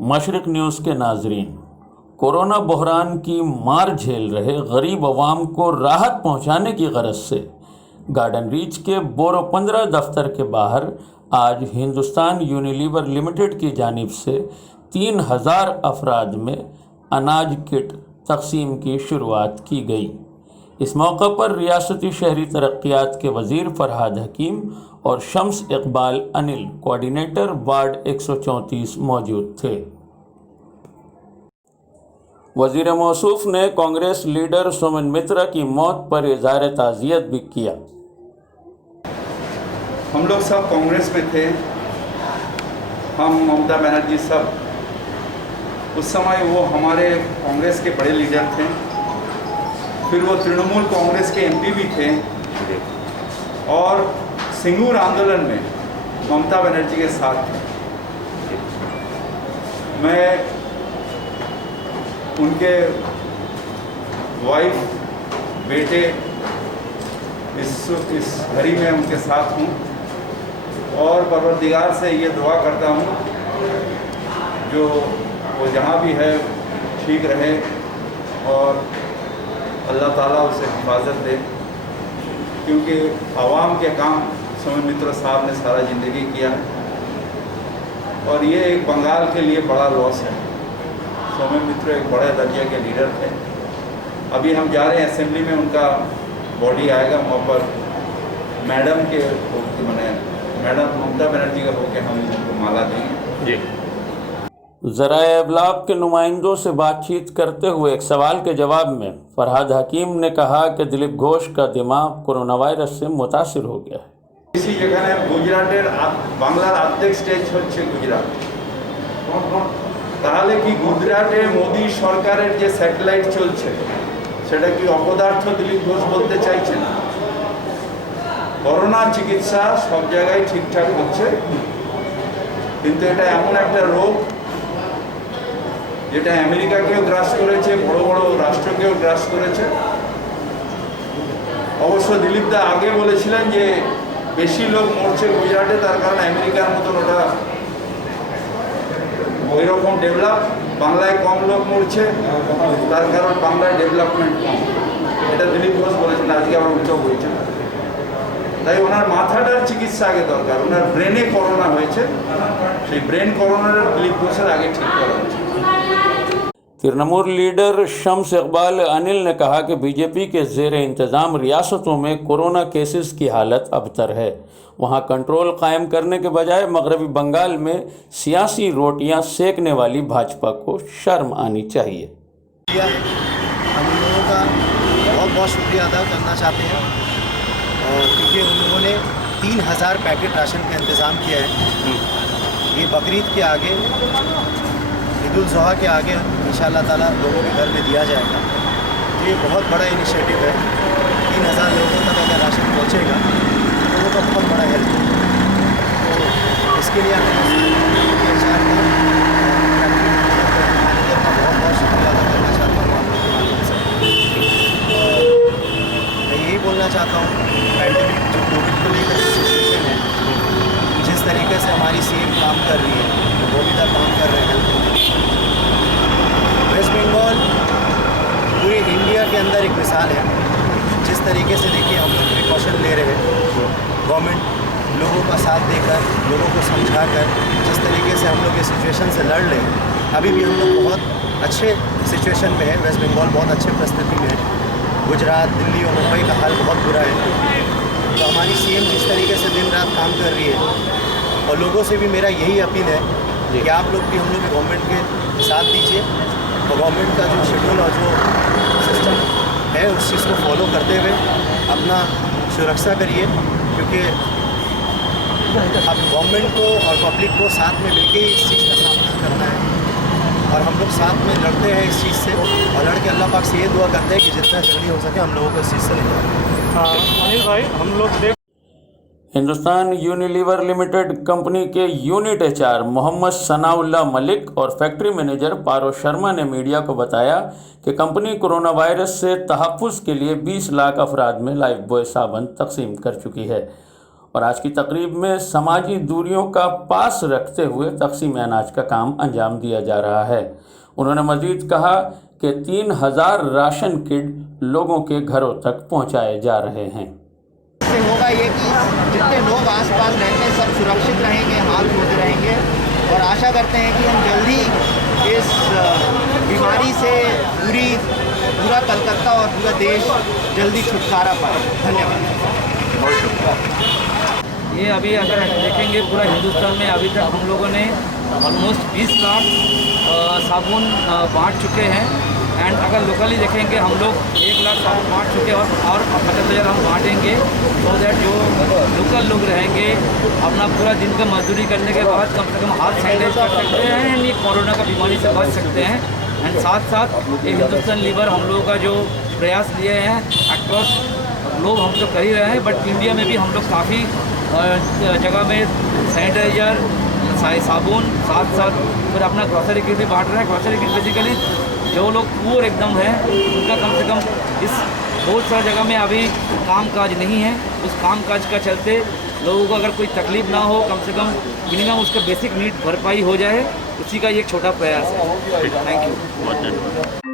मशरिक news के नाजरीन, corona बहरान की मार झेल रहे गरीब अवाम को राहत पहुंचाने की गरज से गार्डन रीच के बोरो 15 दफ्तर के बाहर आज हिंदुस्तान यूनिलीवर लिमिटेड की जानिब से 3000 अफराद में अनाज किट तकसीम की शुरुआत की गई। इस मौका पर रियासती शहरी तरक्यात के वज़ीर फरहाद हकीम और शम्स इकबाल अनिल कोऑर्डिनेटर वार्ड 134 मौजूद थे। वज़ीर मौसूफ ने कांग्रेस लीडर सोमेन मित्रा की मौत पर इज़हार ताज़ियत भी किया। हम लोग सब कांग्रेस में थे, हम ममता बनर्जी सब, उस समय वो हमारे कांग्रेस के बड़े लीडर थे, फिर वो तृणमूल कांग्रेस के एमपी भी थे और सिंगूर आंदोलन में ममता बनर्जी के साथ थे। मैं उनके वाइफ, बेटे इस घड़ी में उनके साथ हूँ और परवरदिगार से ये दुआ करता हूँ जो वो जहाँ भी है ठीक रहे और अल्लाह ताला उसे हिफाजत दे, क्योंकि आवाम के काम सोमेन मित्रा साहब ने सारा ज़िंदगी किया है और ये एक बंगाल के लिए बड़ा लॉस है। सोमेन मित्रा एक बड़े दर्जे के लीडर थे। अभी हम जा रहे हैं असेंबली में, उनका बॉडी आएगा, वहाँ पर मैडम के मैडम ममता बनर्जी का होकर हम उनको माला देंगे जी। ज़राए अबलाग के नुमाइंदों से बातचीत करते हुए एक सवाल के जवाब में फरहाद हकीम ने कहा कि दिलीप घोष का दिमाग कोरोना वायरस से मुतासिर हो गया है। इसी जगह गुजरातेर बांग्लार आर्धेक स्टेज होच्छे गुजरात, ताहले कि गुजराते मोदी सरकारेर जे सैटेलाइट चलছে সেটা কি অপদার্থ দিলীপ ঘোষ বলতে চাইছেন? করোনা চিকিৎসা সব জায়গায় ঠিকঠাক হচ্ছে, কিন্তু এটা এমন একটা রোগ যেটা আমেরিকাকেও গ্রাস করেছে, বড় বড় রাষ্ট্রকেও গ্রাস করেছে। অবশ্য দিলীপ দা আগে বলেছিলেন যে বেশি লোক মরছে গুজরাটে, তার কারণ আমেরিকার মতন ওটা ওই রকম ডেভেলপ, বাংলায় কম লোক মরছে তার কারণ বাংলায় ডেভেলপমেন্ট কম। এটা দিলীপ ঘোষ বলেছেন, আজকে আবার উল্টো বলছেন। তাই ওনার মাথাটার চিকিৎসা আগে দরকার। ওনার ব্রেনে করোনা হয়েছে, সেই ব্রেন করোনাটা দিলীপ ঘোষের আগে ঠিক করা উচিত। तृणमूल लीडर शम्स इकबाल अनिल ने कहा कि बीजेपी के ज़ेर इंतज़ाम रियासतों में कोरोना केसेस की हालत अबतर है। वहाँ कंट्रोल कायम करने के बजाय मगरबी बंगाल में सियासी रोटियां सेकने वाली भाजपा को शर्म आनी चाहिए। हम लोगों का बहुत बहुत शुक्रिया अदा करना चाहते हैं और क्योंकि उन लोगों ने 3000 पैकेट राशन का इंतज़ाम किया है। ये बकरीद के आगे, ईद उल ज़ुहा के आगे इंशाअल्लाह ताला लोगों के घर में दिया जाएगा। तो ये बहुत बड़ा इनिशिएटिव है। 3000 लोगों तक अगर राशन पहुँचेगा तो वो तो बहुत बड़ा हेल्प है। तो इसके लिए मैनेजर का बहुत बहुत शुक्रिया अदा करना चाहता हूँ आप लोगों के माध्यम से। और मैं यही बोलना चाहता हूँ, पैंडेमिक जो कोविड को लेकर सिचुएशन है, जिस तरीके से हमारी सीएम काम कर रही है, वो भी काम कर रहे हैं। वेस्ट बंगाल पूरे इंडिया के अंदर एक मिसाल है। जिस तरीके से देखिए हम लोग प्रिकॉशन ले रहे हैं, गवर्नमेंट लोगों का साथ देकर, लोगों को समझाकर, जिस तरीके से हम लोग इस सिचुएशन से लड़ रहे हैं, अभी भी हम लोग बहुत अच्छे सिचुएशन में है। वेस्ट बंगाल बहुत अच्छे परिस्थिति में है। गुजरात, दिल्ली और मुंबई का हाल बहुत बुरा है। तो हमारी सीएम जिस तरीके से दिन रात काम कर रही है, और लोगों से भी मेरा यही अपील है कि आप लोग भी हम लोग गवर्नमेंट के साथ दीजिए और गवर्नमेंट का जो शेड्यूल और जो सिस्टम है उस चीज़ को फॉलो करते हुए अपना सुरक्षा करिए, क्योंकि अब गवर्नमेंट को और पब्लिक को साथ में मिलकर ही इस चीज़ का सामना करना है और हम लोग साथ में लड़ते हैं इस चीज़ से और लड़ के अल्लाह पाक से ये दुआ करते हैं कि जितना जल्दी हो सके हम लोगों को इस चीज़ से निकालें। अनिल भाई, हम लोग हिंदुस्तान यूनिलीवर लिमिटेड कंपनी के यूनिट एचआर मोहम्मद सनाउल्लाह मलिक और फैक्ट्री मैनेजर पारो शर्मा ने मीडिया को बताया कि कंपनी कोरोना वायरस से तहफ़्फ़ुज़ के लिए 20 लाख अफराद में लाइफ बॉय साबुन तकसीम कर चुकी है। और आज की तकरीब में समाजी दूरियों का पास रखते हुए तकसीम अनाज का काम अंजाम दिया जा रहा है। उन्होंने मजीद कहा कि 3000 राशन किट लोगों के घरों तक पहुंचाए जा रहे हैं। इससे होगा ये कि जितने लोग आसपास रहते हैं सब सुरक्षित रहेंगे, हाथ धोते रहेंगे और आशा करते हैं कि हम जल्दी इस बीमारी से पूरा कलकत्ता और पूरा देश जल्दी छुटकारा पाए। धन्यवाद। ये अभी अगर देखेंगे पूरा हिंदुस्तान में अभी तक हम लोगों ने ऑलमोस्ट 20 लाख साबुन बांट चुके हैं। एंड अगर लोकली देखेंगे हम लोग 1 लाख साबुन बांट चुके हैं और 75,000 हम बांटेंगे, सो दैट जो लोकल लोग रहेंगे अपना पूरा दिन का मजदूरी करने के बाद कम से कम हाथ सैनिटाइज कर सकते हैं एंड ये कोरोना का बीमारी से बच सकते हैं। एंड साथ साथ ये हिंदुस्तान लीवर हम लोगों का जो प्रयास लिए हैं अक्रॉस ग्लोब हम तो कर ही रहे हैं, बट इंडिया में भी हम लोग काफ़ी जगह में सैनिटाइजर, साबुन, साथ साथ फिर अपना ग्रॉसरी किट भी बांट रहे हैं। ग्रॉसरी किट बेसिकली जो लोग पूर एकदम है उनका कम से कम इस बहुत सारी जगह में अभी काम काज नहीं है, उस काम काज का चलते लोगों को अगर कोई तकलीफ ना हो, कम से कम मिनिमम उसका बेसिक नीड भरपाई हो जाए, उसी का ये एक छोटा प्रयास है। Thank you.